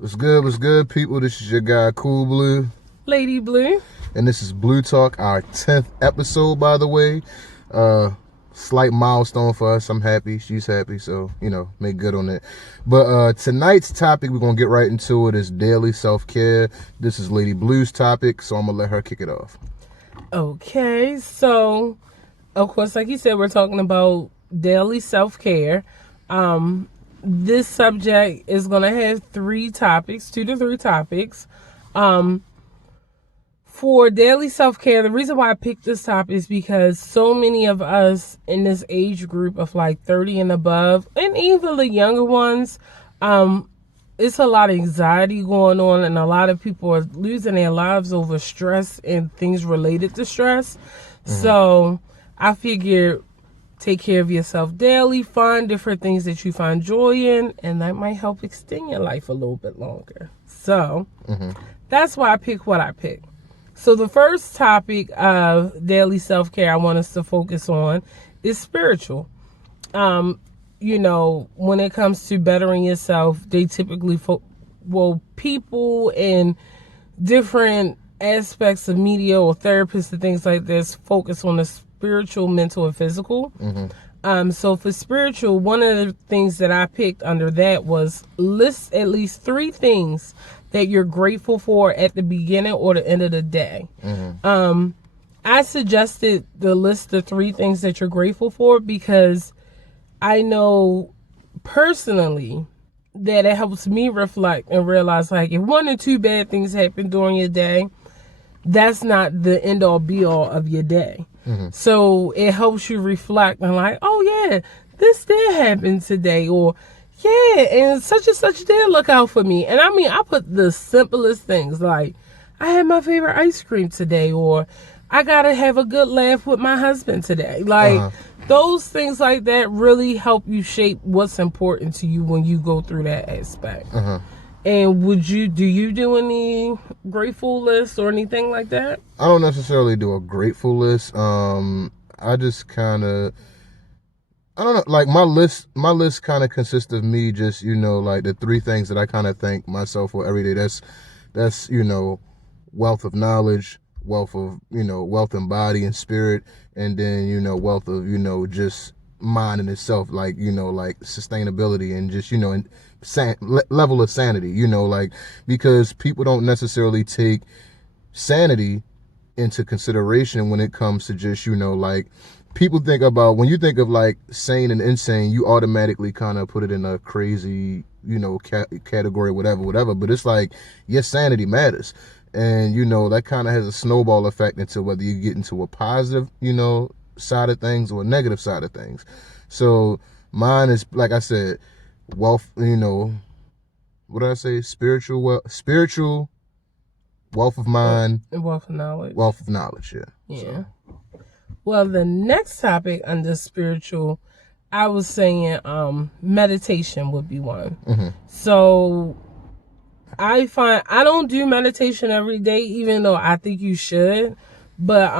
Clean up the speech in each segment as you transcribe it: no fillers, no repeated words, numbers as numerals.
What's good, people? This is your guy, Cool Blue. Lady Blue. And this is Blue Talk, our 10th episode, by the way. Slight milestone for us. I'm happy. She's happy. So, make good on it. But tonight's topic, we're going to get right into it, is daily self-care. This is Lady Blue's topic, so I'm going to let her kick it off. Okay, so, of course, like you said, we're talking about daily self-care. This subject is going to have 2 to 3 topics. For daily self-care, the reason why I picked this topic is because so many of us in this age group of like 30 and above, and even the younger ones, it's a lot of anxiety going on, and a lot of people are losing their lives over stress and things related to stress. So I figured, take care of yourself daily, find different things that you find joy in, and that might help extend your life a little bit longer. So that's why I picked what I picked. So the first topic of daily self-care I want us to focus on is spiritual. When it comes to bettering yourself, they typically, people in different aspects of media or therapists and things like this focus on the spiritual, mental, and physical. So for spiritual, one of the things that I picked under that was list at least 3 things that you're grateful for at the beginning or the end of the day. I suggested the list of 3 things that you're grateful for because I know personally that it helps me reflect and realize, like, if 1 or 2 bad things happen during your day, that's not the end all be all of your day. So it helps you reflect and like, oh yeah, this did happen today, or yeah, and such did look out for me. And I mean, I put the simplest things like, I had my favorite ice cream today, or I gotta have a good laugh with my husband today. Like, those things like that really help you shape what's important to you when you go through that aspect. And do you do any grateful lists or anything like that? I don't necessarily do a grateful list. I just kind of, I don't know, like my list kind of consists of me just, like the 3 things that I kind of thank myself for every day. That's wealth of knowledge, wealth in body and spirit, and then, wealth of, just mind in itself, like, like sustainability and just, and level of sanity, like, because people don't necessarily take sanity into consideration when it comes to just, like, people think about, when you think of like sane and insane, you automatically kind of put it in a crazy, category, whatever. But it's like, your sanity matters. And, that kind of has a snowball effect into whether you get into a positive, side of things or a negative side of things. So mine is, like I said, wealth, what did I say? Spiritual, wealth of mind. And wealth of knowledge. Wealth of knowledge, yeah. Yeah. So. Well, the next topic under spiritual, I was saying meditation would be one. So I find I don't do meditation every day, even though I think you should. But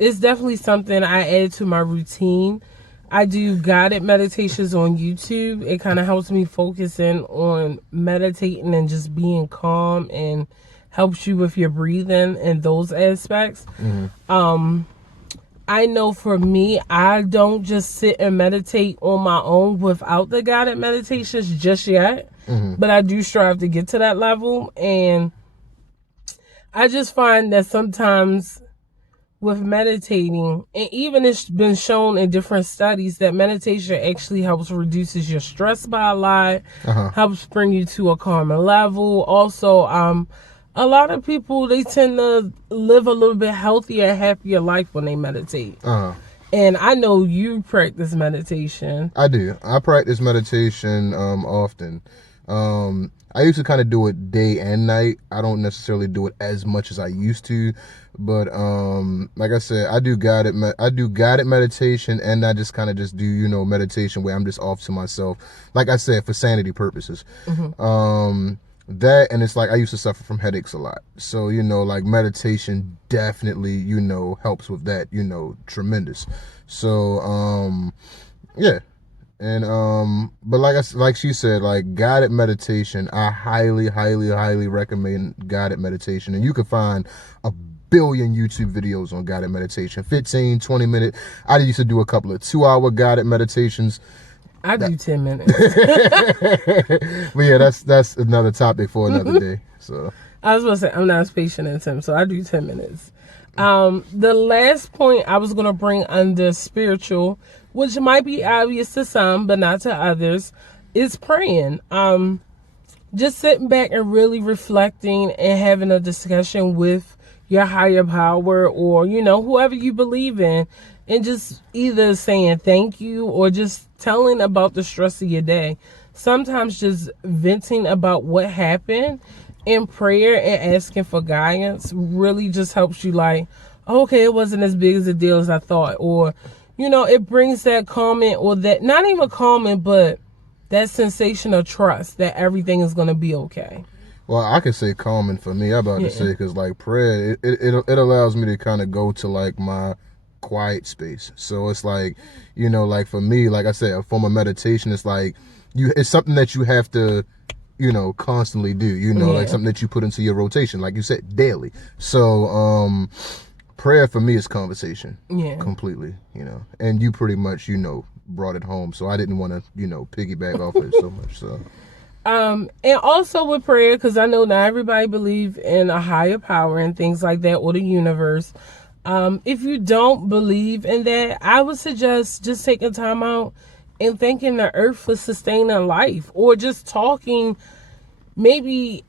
it's definitely something I add to my routine. I do guided meditations on YouTube. It kind of helps me focus in on meditating and just being calm, and helps you with your breathing and those aspects. I know for me, I don't just sit and meditate on my own without the guided meditations just yet. But I do strive to get to that level. And I just find that sometimes with meditating, and even it's been shown in different studies that meditation actually helps reduces your stress by a lot, helps bring you to a calmer level. Also, a lot of people, they tend to live a little bit healthier, happier life when they meditate. And I know you practice meditation. I do. I practice meditation often. I used to kind of do it day and night. I don't necessarily do it as much as I used to, but like I said, I do guided meditation, and I just kind of just do meditation where I'm just off to myself, like I said, for sanity purposes. That, and it's like I used to suffer from headaches a lot, so like meditation definitely helps with that, tremendous. So yeah, And but like she said, like guided meditation, I highly recommend guided meditation. And you can find a billion YouTube videos on guided meditation, 15, 20 minute. I used to do a couple of 2-hour guided meditations. I do 10 minutes. But yeah, that's another topic for another day. So I was going to say, I'm not as patient as him, so I do 10 minutes. The last point I was going to bring under spiritual, which might be obvious to some, but not to others, is praying. Just sitting back and really reflecting and having a discussion with your higher power or, whoever you believe in, and just either saying thank you or just telling about the stress of your day. Sometimes just venting about what happened in prayer and asking for guidance really just helps you, like, okay, it wasn't as big as a deal as I thought. Or, it brings that calming, or that, not even calming, but that sensation of trust that everything is going to be okay. Well, I could say calming for me. I'm about to say, because like prayer, it allows me to kind of go to like my quiet space. So it's like, like for me, like I said, a form of meditation is like it's something that you have to constantly do, like something that you put into your rotation, like you said, daily. So prayer for me is conversation. Completely, and you pretty much brought it home, so I didn't want to piggyback off it so much. So and also with prayer, because I know not everybody believe in a higher power and things like that, or the universe. If you don't believe in that, I would suggest just taking time out and thanking the earth for sustaining life, or just talking maybe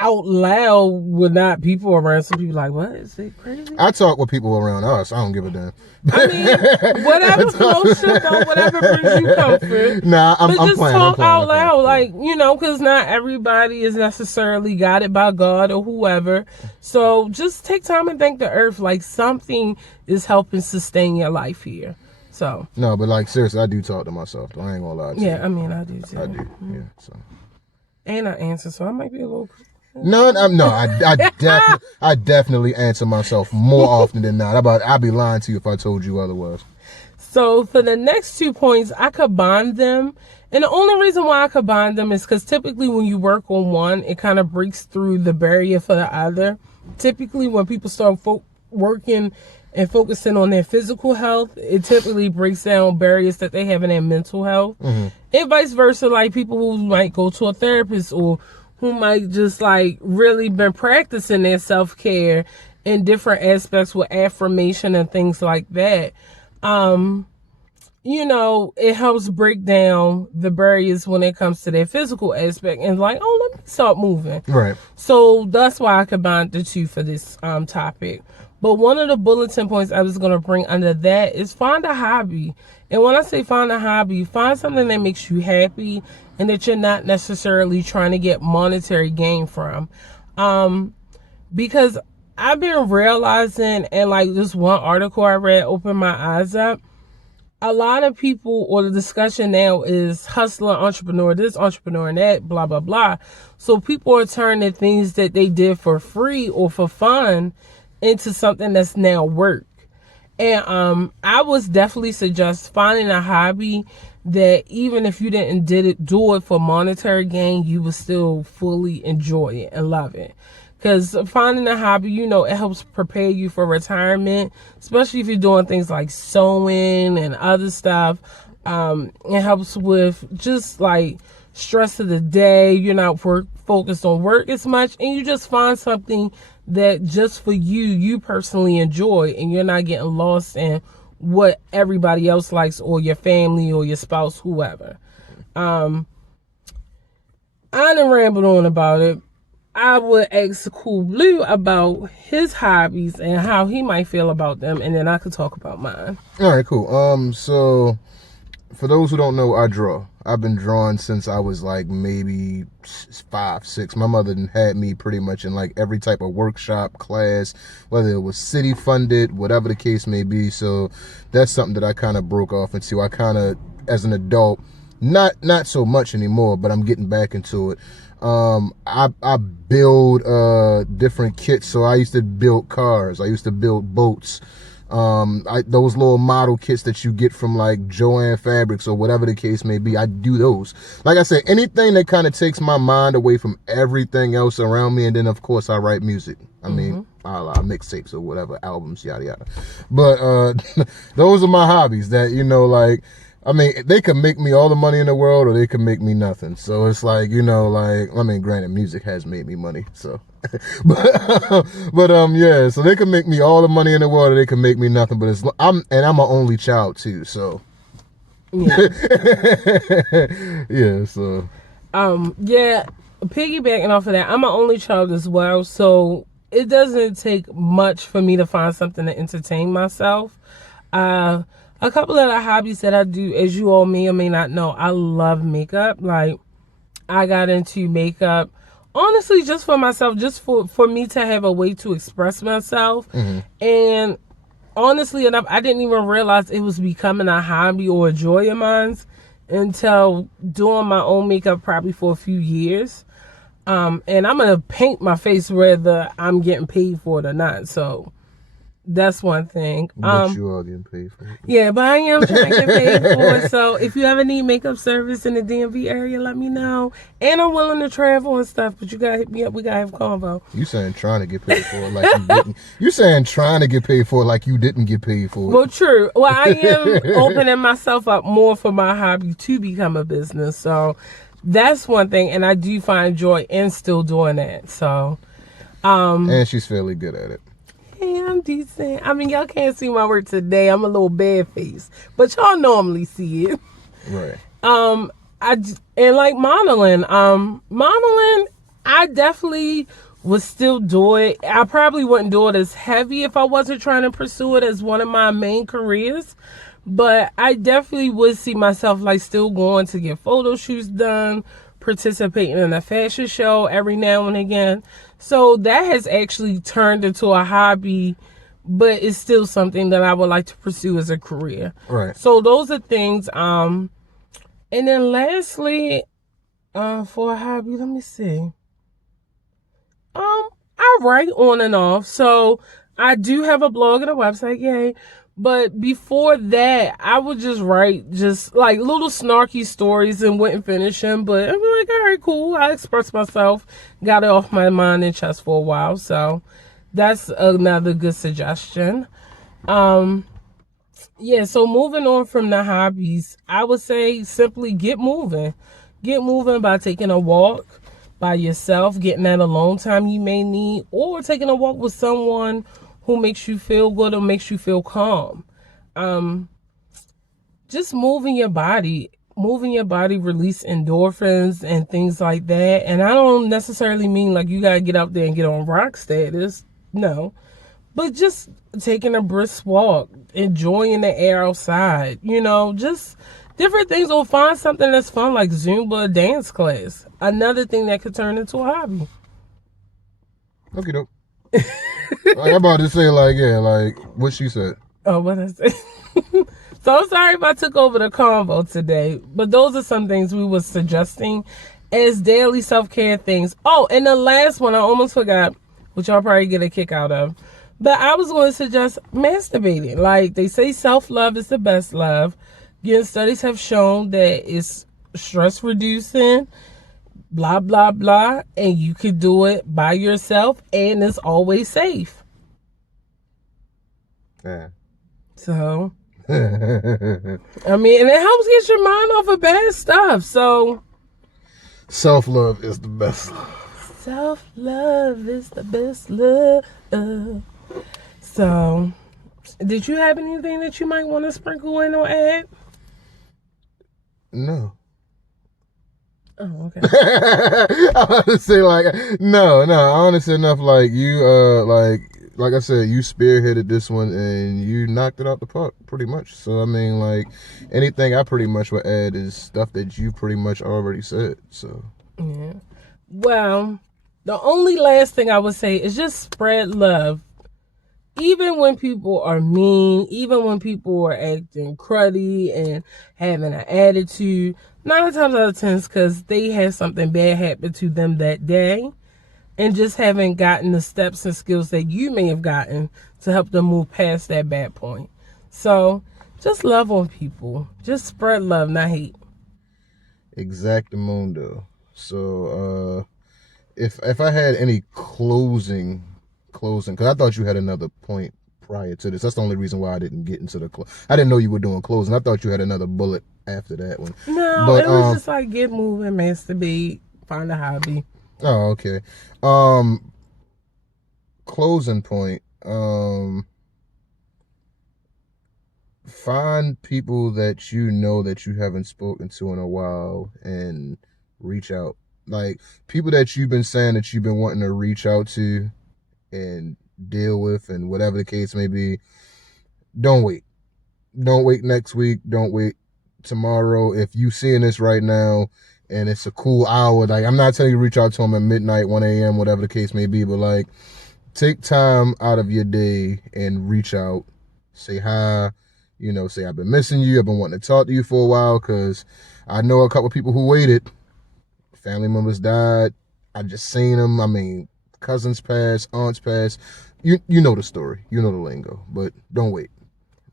out loud with not people around. Some people like, what, is it crazy? I talk with people around us. I don't give a damn. I mean, whatever floats your boat, whatever brings you comfort. Nah, I'm just playing. Talk out loud, like, because not everybody is necessarily guided by God or whoever. So just take time and thank the earth, like something is helping sustain your life here. So no, but like seriously, I do talk to myself. Though. I ain't gonna lie to you. I mean, I do too. I do. Yeah. So. And I answer, so I might be a little. No, I definitely answer myself more often than not. I'd be lying to you if I told you otherwise. So for the next 2 points, I combine them. And the only reason why I combine them is because typically when you work on one, it kind of breaks through the barrier for the other. Typically when people start working and focusing on their physical health, it typically breaks down barriers that they have in their mental health. Mm-hmm. And vice versa, like people who might go to a therapist or who might just like really been practicing their self-care in different aspects with affirmation and things like that. It helps break down the barriers when it comes to their physical aspect and like, oh, let me start moving. Right. So that's why I combined the two for this topic. But one of the bulletin points I was going to bring under that is find a hobby. And when I say find a hobby, find something that makes you happy and that you're not necessarily trying to get monetary gain from. Because I've been realizing, and like this one article I read opened my eyes up, a lot of people, or the discussion now is hustler, entrepreneur, this, entrepreneur, and that, blah, blah, blah. So people are turning things that they did for free or for fun into something that's now work. And I would definitely suggest finding a hobby that even if you didn't do it for monetary gain, you would still fully enjoy it and love it. Because finding a hobby, it helps prepare you for retirement, especially if you're doing things like sewing and other stuff. It helps with just like stress of the day. You're not focused on work as much, and you just find something that just for you personally enjoy, and you're not getting lost in what everybody else likes, or your family or your spouse, whoever. I done rambled on about it. I would ask Cool Blue about his hobbies and how he might feel about them, and then I could talk about mine. All right, cool. So for those who don't know, I draw. I've been drawing since I was like maybe 5, 6. My mother had me pretty much in like every type of workshop, class, whether it was city funded, whatever the case may be. So that's something that I kind of broke off into. I kind of, as an adult, not so much anymore, but I'm getting back into it. I build different kits. So I used to build cars. I used to build boats. Those little model kits that you get from like Joann Fabrics or whatever the case may be, I do those. Like I said, anything that kind of takes my mind away from everything else around me. And then of course I write music. I mean, mixtapes or whatever, albums, yada yada. But those are my hobbies that, you know, like, I mean, they could make me all the money in the world or they could make me nothing. So it's like, you know, like, I mean, granted, music has made me money, so. Yeah, so they could make me all the money in the world or they could make me nothing. But I'm an only child too, so. Yeah. Yeah, so. Yeah, piggybacking off of that, I'm an only child as well, so it doesn't take much for me to find something to entertain myself. A couple of the hobbies that I do, as you all may or may not know, I love makeup. Like, I got into makeup, honestly, just for myself, just for me to have a way to express myself. And honestly enough, I didn't even realize it was becoming a hobby or a joy of mine until doing my own makeup probably for a few years. And I'm going to paint my face whether I'm getting paid for it or not. So that's one thing. But you are getting paid for it. Yeah, but I am trying to get paid for it. So if you ever need makeup service in the DMV area, let me know. And I'm willing to travel and stuff, but you gotta hit me up. We gotta have a convo. You saying trying to get paid for it like you didn't. You saying trying to get paid for it like you didn't get paid for it. Well, true. Well, I am opening myself up more for my hobby to become a business. So that's one thing. And I do find joy in still doing that. So and she's fairly good at it. hey, I'm decent. I mean, y'all can't see my work today. I'm a little bad-faced, but y'all normally see it. Right. And like modeling, I definitely would still do it. I probably wouldn't do it as heavy if I wasn't trying to pursue it as one of my main careers, but I definitely would see myself like still going to get photo shoots done, participating in a fashion show every now and again. So that has actually turned into a hobby, but it's still something that I would like to pursue as a career. Right. So those are things. And then lastly, for a hobby, let me see. I write on and off. So I do have a blog and a website, yay. But before that, I would just write just like little snarky stories and wouldn't finish them. But I'd be like, all right, cool. I expressed myself, got it off my mind and chest for a while. So that's another good suggestion. Yeah, so moving on from the hobbies, I would say simply get moving. Get moving by taking a walk by yourself, getting that alone time you may need, or taking a walk with someone who makes you feel good or makes you feel calm. Just moving your body release endorphins and things like that. And I don't necessarily mean like you gotta get out there and get on rock status, no, but just taking a brisk walk, enjoying the air outside, you know, just different things, or find something that's fun like Zumba dance class, another thing that could turn into a hobby. Okay, dope. Like, I'm about to say, like, yeah, like what she said. Oh, what I say? So I'm sorry if I took over the convo today, but those are some things we were suggesting as daily self-care things. Oh, and the last one I almost forgot, which y'all probably get a kick out of, but I was going to suggest masturbating. Like they say, self-love is the best love. Again, studies have shown that it's stress reducing, blah, blah, blah, and you can do it by yourself, and it's always safe. Yeah. So, I mean, and it helps get your mind off of bad stuff. So, self-love is the best love. Self-love is the best love. So, did you have anything that you might want to sprinkle in or add? No. Oh, okay. I was to say like no. Honestly enough, like you, like I said, you spearheaded this one and you knocked it out the park pretty much. So I mean, like anything I pretty much would add is stuff that you pretty much already said. So yeah. Well, the only last thing I would say is just spread love. Even when people are mean, even when people are acting cruddy and having an attitude, 9 times out of 10 is because they had something bad happen to them that day and just haven't gotten the steps and skills that you may have gotten to help them move past that bad point. So just love on people. Just spread love, not hate. Exactamundo. So if I had any closing, because I thought you had another point prior to this. That's the only reason why I didn't get into the I didn't know you were doing closing. I thought you had another bullet after that one. No, but, it was just like get moving, masturbate, find a hobby. Oh, okay. Closing point. Find people that you know that you haven't spoken to in a while and reach out. Like people that you've been saying that you've been wanting to reach out to and deal with and whatever the case may be. Don't wait. Don't wait next week. Don't wait tomorrow. If you seeing this right now and it's a cool hour, like I'm not telling you to reach out to them at midnight, 1 a.m., whatever the case may be, but like take time out of your day and reach out. Say hi. You know, say I've been missing you. I've been wanting to talk to you for a while because I know a couple people who waited. Family members died. I just seen them. I mean, cousins passed, aunts passed. You know the story. You know the lingo. But don't wait.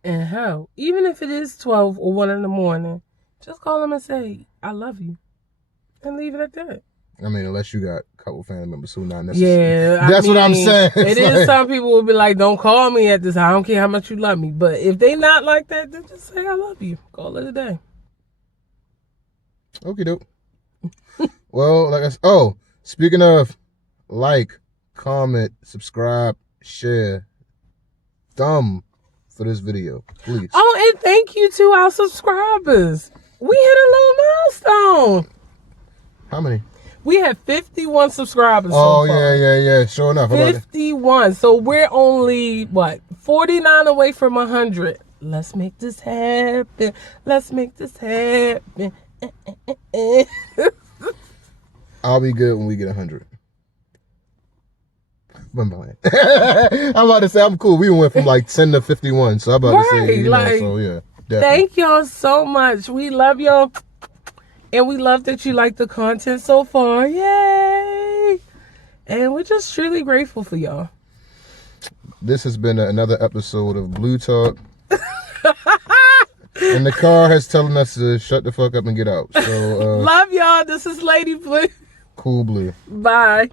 And hell, even if it is 12 or 1 in the morning, just call them and say, I love you. And leave it at that. I mean, unless you got a couple family members who not necessarily. Yeah, That's what I'm saying. It is some people will be like, don't call me at this. I don't care how much you love me. But if they not like that, then just say I love you. Call it a day. Okay, dope. Well, like I said, speaking of, like, comment, subscribe, share, thumb for this video, please. Oh, and thank you to our subscribers. We hit a little milestone. How many? We have 51 subscribers so Oh, far. yeah. Sure enough. 51. So we're only, 49 away from 100. Let's make this happen. Let's make this happen. I'll be good when we get 100. I'm about to say I'm cool. We went from like 10 to 51, so I'm about to say, so yeah. Definitely. Thank y'all so much. We love y'all, and we love that you like the content so far. Yay! And we're just truly grateful for y'all. This has been another episode of Blue Talk. And the car has telling us to shut the fuck up and get out. So love y'all. This is Lady Blue. Cool Blue. Bye.